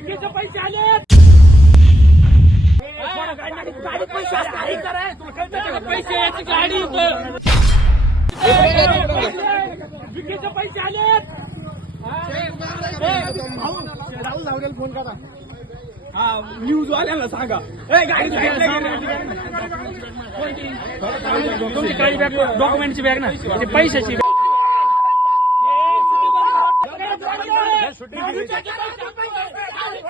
विकेचे पैसे आले. गाडी पैसे याची गाडी. विकेचे पैसे आले. राहुल धावडेल फोन करा. न्यूज वाल्याला सांगा. ए, गाडी तुमची काही बॅग डॉक्युमेंटची बॅग ना? ते पैशाची गाडी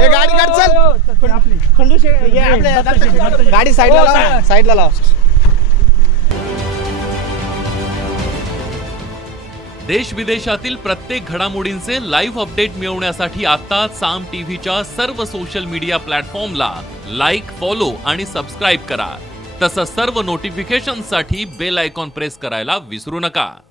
ए, गाडी काढ चल. खंडूशे हे आपल्या- गाडी साईडला लाव साईडला लाव. देश विदेशातील प्रत्येक घडामोडींचे लाईव्ह अपडेट मिळवण्यासाठी आता साम टीव्हीच्या सर्व सोशल मीडिया प्लॅटफॉर्मला लाईक फॉलो आणि सबस्क्राईब करा. तसंच सर्व नोटिफिकेशनसाठी बेल आयकॉन प्रेस करायला विसरू नका.